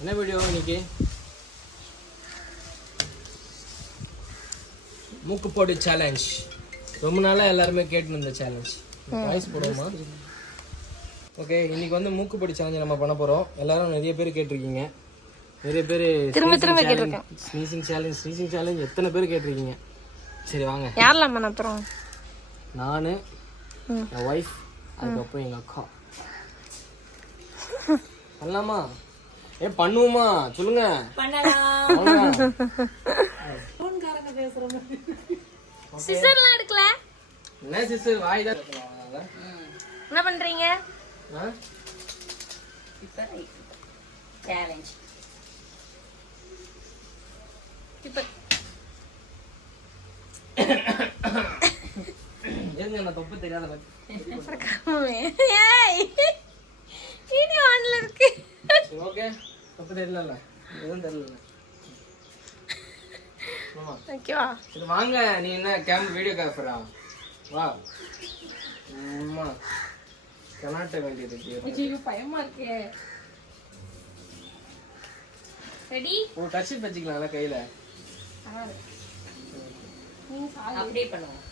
என்ன வீடியோ இன்னைக்கு? மூக்கு போடு சேலஞ்ச். ரொம்ப நாளாக எல்லாருமே கேட்டுன்னு இருந்த சேலஞ்ச். வாய்ஸ் போடுவோமா? ஓகே, இன்னைக்கு வந்து மூக்கு போடு சேலஞ்ச் நம்ம பண்ண போகிறோம். எல்லாரும் நிறைய பேர் கேட்டிருக்கீங்க. நிறைய பேர் ஸ்னீசிங் சேலஞ்ச் எத்தனை பேர் கேட்டிருக்கீங்க? சரி வாங்க. யாரெல்லாம் பண்ண போகிறோம்? நான், என் ஒய்ஃப், அதுக்கப்புறம் எங்கள் அக்கா. பண்ணலாமா? பண்ணுவோமா? சொல்லுங்க. சிஸ்டர்லாம் எடுக்கல. என்ன சிஸ்டர் வாய் தான். என்ன பண்றீங்க? இப்ப சேலஞ்ச். இப்ப ஏங்க நான் தொப்பை தெரியாத வீடியோ ஆன்ல இருக்கு. ஓகே, தொப்பை தெரியல, எதுவும் தெரியல. ஓகேவா? சரி வாங்க. நீ என்ன வீடியோ கேமரா? வா. அம்மா கனாட்ட வேண்டியது. ஐயோ பயமா இருக்கே. ரெடி? ஒரு டச் வச்சுக்கலாம்ல கையில. அப்படியே பண்ணுவோம்.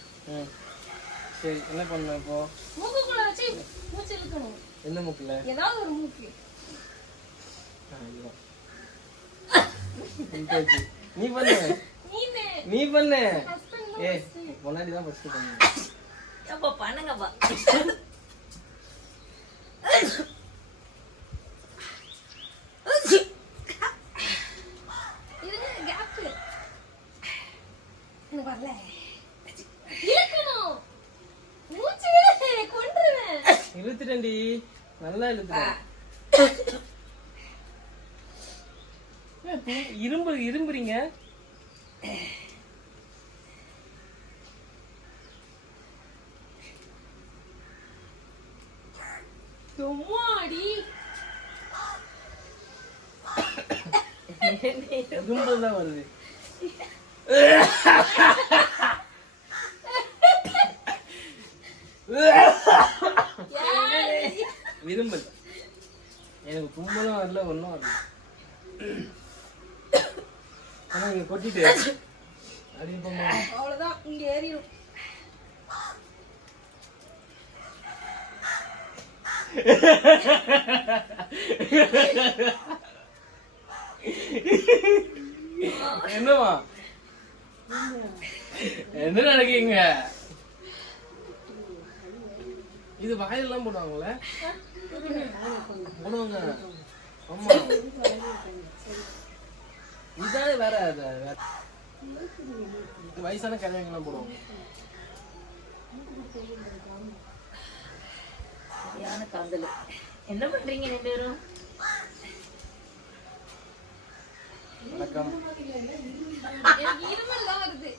சரி என்ன பண்ணணும் இப்போ? மூக்குக்குள்ள வச்சு மூச்சு இழுக்கணும். எந்த மூக்குல? ஏதாவது ஒரு மூக்கு. நீ பண்ணு. நீ பண்ணு. முன்னாடி தான் ஃபர்ஸ்ட் பண்ணு. அப்ப பண்ணுங்கப்பா. இருங்க கேப். எனக்கு வரல. இழுக்கணும். மூச்சு விடு, கொன்றுவேன். இழுத்துட்டேன்டி, நல்லா இழுத்துட்டேன். இரும்புறீங்க. சும்மாடி. இரும்புதான் வருது. விரும்பல். எனக்கு தும்பலும் வரல, ஒன்றும் வரல. ஆனா இங்க கொட்டிட்டு அவ்வளவுதான், இங்க ஏறிடும். என்னவா என்ன நினைக்கீங்க? இது வாயெல்லாம் போடுவாங்கல்ல? போடுவாங்க. ஆமா, இதானே வேற. வயசான கிழமைங்கெல்லாம் போடுவாங்க. காதல். என்ன பண்றீங்க ரெண்டு பேரும்? வணக்கம். இருமல் தான் வருது.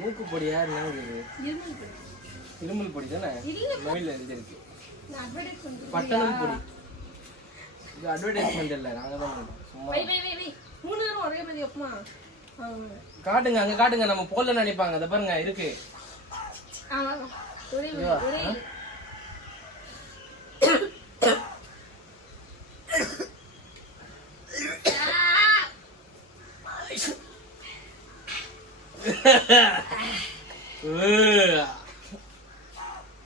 மூக்கு பொடி யார் நினைவுது? இருமல் பொடி தானே? மொபைல்ல எழுதிருக்கு பட்டணம் பொடி. இது அட்வர்டைஸ்மெண்ட் இல்ல, நாங்க தான் பண்றோம். சும்மா மூணு நேரம் ஒரே மாதிரி எப்பமா காட்டுங்க, அங்க காட்டுங்க. நம்ம போல நினைப்பாங்க. அத பாருங்க இருக்கு.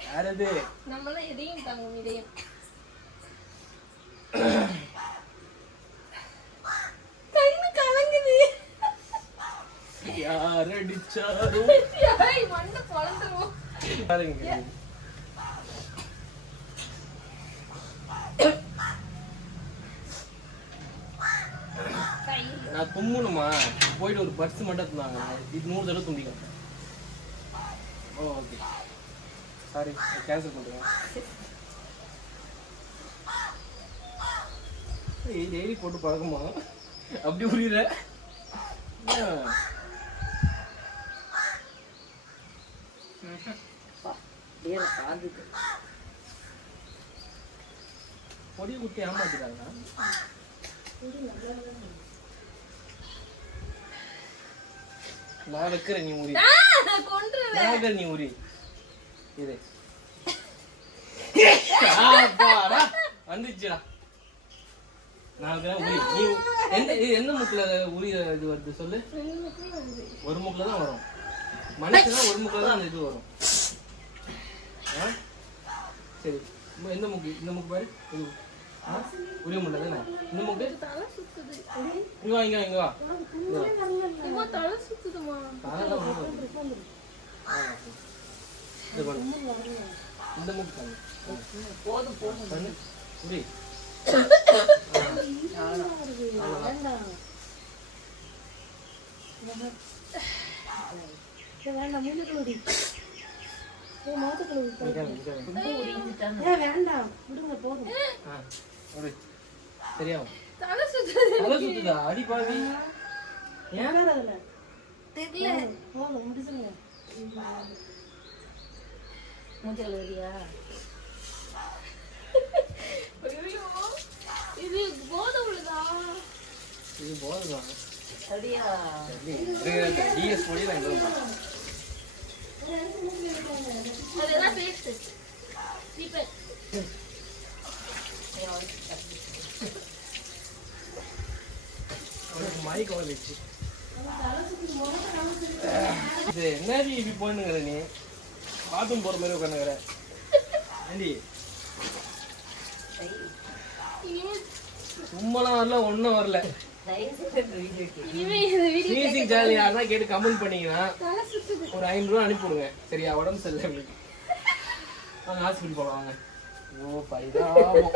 யாரது? நம்மளாம் எதையும் தாங்கும். இதையும் கண்ணு கலங்குது. யார் அடிச்சாரோ மண்ணை பொழந்துருவோம். பாருங்க. நான் தும்முணுமா? போயிட்டு ஒரு பர்ஸ் மட்டும் தந்தாங்க. இது 100 தடவை தும்பிக்கும். ஓகே, சாரி, கேன்சல் பண்ணுறேன். டெய்லி போட்டு பழக்கமா? அப்படி புரியல. பொடி குட்டி ஏமாத்திட்டாங்க. நான் வைக்கிறேன், நீ உரி. நான் நீ உரி. இது வந்துச்சுடா. நான் உரி நீ எந்த மூக்குல உரி இது வருது சொல்லு. ஒரு மூக்குல தான் வரும். மனுஷனா ஒரு மூக்குல தான் அந்த இது வரும். சரி எந்த மூக்கு? இந்த மூக்கு பாரு. இது உரிய முடியல தானே இந்த மூக்கு. இங்க வா இங்க வா. தலை சுத்துதுமா. இந்த மூக்கு போதும் போதும் உரி. சரியா தலை சுத்துது. தலை சுத்துதா? அடி பாவி. ஏன் தெரியல. மூஞ்சல் வரியா? ஐயோ, இது கோதுமைதா. இது போதுதான். அப்படியா? டிஎஸ் போடி நான் எங்க அதெல்லாம் பேஸ்ட். தீபக். மைக் வந்துச்சு. இது என்னடி இப்படி போயினுங்கிற நீ? பாத்ரூம் போற மாதிரி உட்காந்துக்கிற ஏண்டி? சும்மாலாம் வரல, ஒன்றும் வரல. இனிமே இந்த வீடியோ ஸ்னீசிங் சேனல் யாருன்னா கேட்டு கமெண்ட் பண்ணீங்கன்னா தலை சுத்துது. ஒரு 500 ரூபா அனுப்பிவிடுங்க. சரியா? உடம்பு சரியில்லை அப்படின்னு. வாங்க ஹாஸ்பிட்டல் போகலாம் வாங்க. ஓ பைதாபம்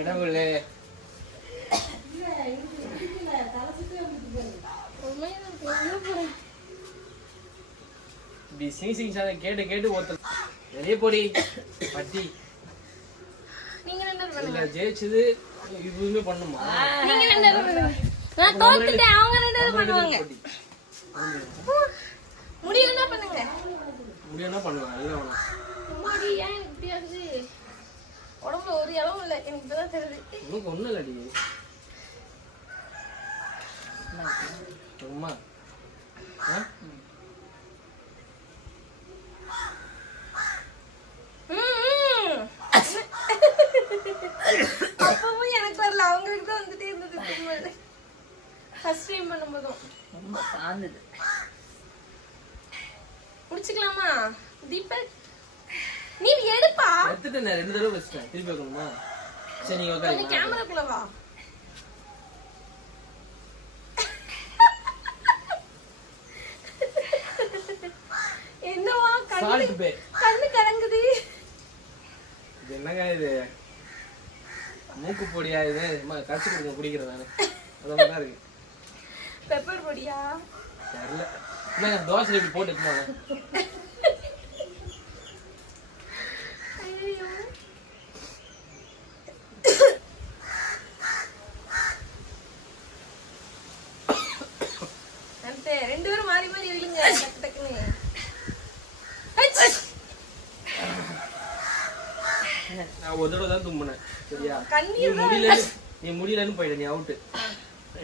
இடங்களே. இப்படி ஸ்னீசிங் சேனல் கேட்டு கேட்டு ஒருத்தர் வெளியே போடி பட்டி. நீங்க ரெண்டு பேரும் இல்ல ஜெயிச்சது இதுவுமே பண்ணுமா? நீங்க ரெண்டு பேரும் பண்ணுங்க. நான் தோத்துட்டேன். அவங்க ரெண்டு பேரும் பண்ணுவாங்க. முடியும்னா பண்ணுங்க. முடியும்னா பண்ணுவாங்க. இல்லை வேணாம். அம்மாடி ஏன் இப்படி ஆகுது? உடம்புல ஒரு இளவும் இல்லை. எனக்கு இப்பதான் தெரியுது. உனக்கு ஒன்றும் இல்லடி. அம்மா அப்பவும் எனக்கு வரல. அவங்களுக்கு தான் வந்துட்டே இருந்தது. ஃபர்ஸ்ட் டைம் பண்ணும்போதும் ரொம்ப தாங்குது. முடிச்சுக்கலாமா தீபக்? நீ எடுப்பா. எடுத்துட்டேன். 2 தடவை வச்சிட்டேன். திருப்பி வைக்கணுமா? சரி நீங்க கொஞ்சம் உட்காருங்க. கேமராக்குள்ள வா. என்னவா சால்ட் பே. கண்ணு கலங்குது. இது என்னங்க இது? மூக்கு பொடியா இது? கடிச்சு கொடுங்க குடிக்கிறேன் நானு. அதான் நல்லா இருக்கு. பெப்பர் பொடியா? தெரியல. என்னங்க தோசை இப்படி போட்டு எடுத்துனாங்க. ஐயோ. அந்த ரெண்டு பேரும் மாறி மாறி விழுங்க டக்கு டக்குன்னு. நான் ஒரு தடவை தான் தும்பினேன். சரியா? நீ கண்ணீர் முடியலன்னு போயிட்ட. நீ அவுட்டு.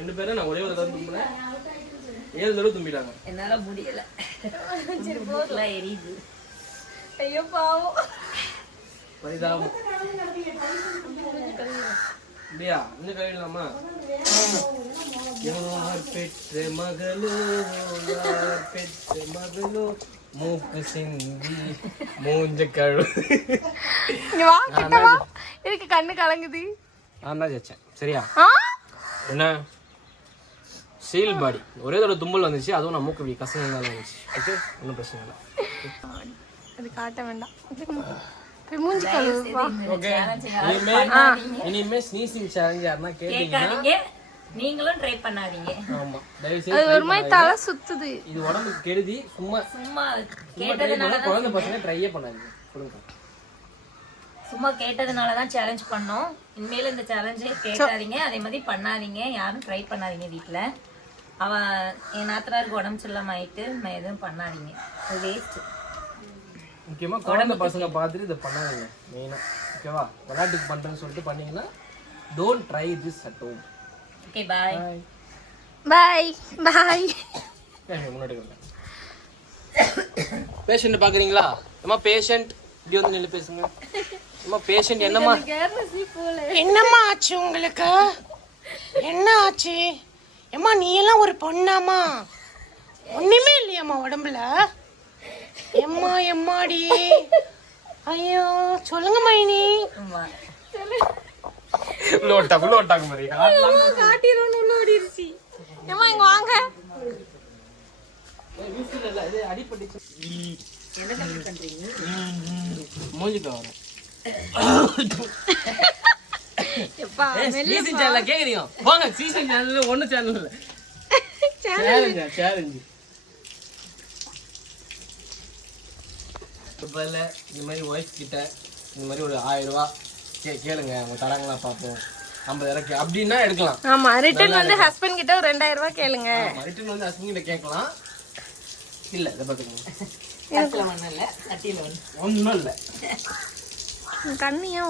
2 பேரும் நான் ஒரே ஒரு தடவை தும்பினேன். 7 தடவை தும்பிட்டாங்க. என்னால முடியல. சரி போதும். எரியுது. ஐயோ பாவம். பரிதாபம். அப்படியா? இன்னும் கழிடலாமா? யார் பெற்ற மகளோ யார் பெற்ற மகளோ மூக்கு சிந்தி மூஞ்ச கழு. இங்க வா கிட்ட வா. இதுக்கு கண்ணு கலங்குது. நான் தான் ஜெயிச்சேன். சரியா? என்ன சீல் பாடி ஒரே தடவை தும்பல் வந்துச்சு. அதுவும் நான் மூக்கு இப்படி கசங்க வந்துச்சு. ஓகே ஒன்றும் பிரச்சனை இல்லை. அது காட்ட வேண்டாம். போய் மூஞ்சி கழுவு வா. ஓகே இனிமே ஸ்னீசிங் சேலஞ்ச் யாருன்னா கேட்டீங்கன்னா கேட்காதீங்க. நீங்களும் ட்ரை பண்ணாதீங்க. ஆமா தயவு அது ஒரு மாதிரி செய்து தலை சுத்துது. இது உடம்புக்கு கெடுதி. சும்மா சும்மா try பண்ணா குழந்தை பசங்க ட்ரையே பண்ணாதீங்க. கொடுங்க. சும்மா கேட்டதுனால தான் சேலஞ்ச் பண்ணோம். இனிமேல் இந்த சேலஞ்சே கேட்காதீங்க. அதே மாதிரி பண்ணாதீங்க. யாரும் ட்ரை பண்ணாதீங்க வீட்டில். அவன் என் நாத்தனாருக்கு உடம்பு சரியில்லாம ஆயிட்டு நான் எதுவும் பண்ணாதீங்க. அது வேஸ்ட். முக்கியமா குழந்தை பசங்க பார்த்துட்டு இதை பண்ணாதீங்க மெயினா. ஓகேவா? விளையாட்டுக்கு பண்றேன்னு சொல்லிட்டு பண்ணீங்கன்னா don't try this at home. Okay bye. Bye bye. முன்னாடி பேஷண்ட் பாக்குறீங்களா? நம்ம பேஷண்ட் இப்படி வந்து நின்று பேசுங்க. அம்மா பேஷண்ட் என்னம்மா கேர்லஸி போல. என்னம்மா ஆச்சு உங்களுக்கு? என்ன ஆச்சு? ஏம்மா நீ எல்லாம் ஒரு பொண்ணாமா? ஒண்ணுமே இல்லையாம்மா உடம்புல? எம்மா எம்மாடி, ஐயோ சொல்லுங்க மைனி. ஆமா. லோட்டாங்க மாதிரி காட்டிரோன்னு உள்ள ஓடிருச்சு. ஏம்மா இங்க வாங்க. என்ன சமையல் பண்றீங்க? மூஞ்சிட்டு வரும். எப்பா சீசன் சேனல்ல கேக்குறீங்க போங்க. சீசன் சேனல்ல ஒண்ணு சேனல் இல்ல, சேலஞ்ச். இப்பல இந்த மாதிரி ஒய்ஃப் கிட்ட இந்த மாதிரி ஒரு 1000 ரூபாய் கேளுங்க, அவங்க தராங்களா பாப்போம். 50,000 அப்படின்னா எடுக்கலாம். ஆமா, ரிட்டர்ன் வந்து ஹஸ்பண்ட் கிட்ட ஒரு 2000 ரூபாய் கேளுங்க. ரிட்டர்ன் வந்து ஹஸ்பண்ட் கிட்ட கேட்கலாம். இல்ல இதை பாத்துக்கோங்க, கட்டில ஒண்ணு இல்ல, கட்டில ஒண்ணு ஒன்னும் இல்ல. கண்ணியா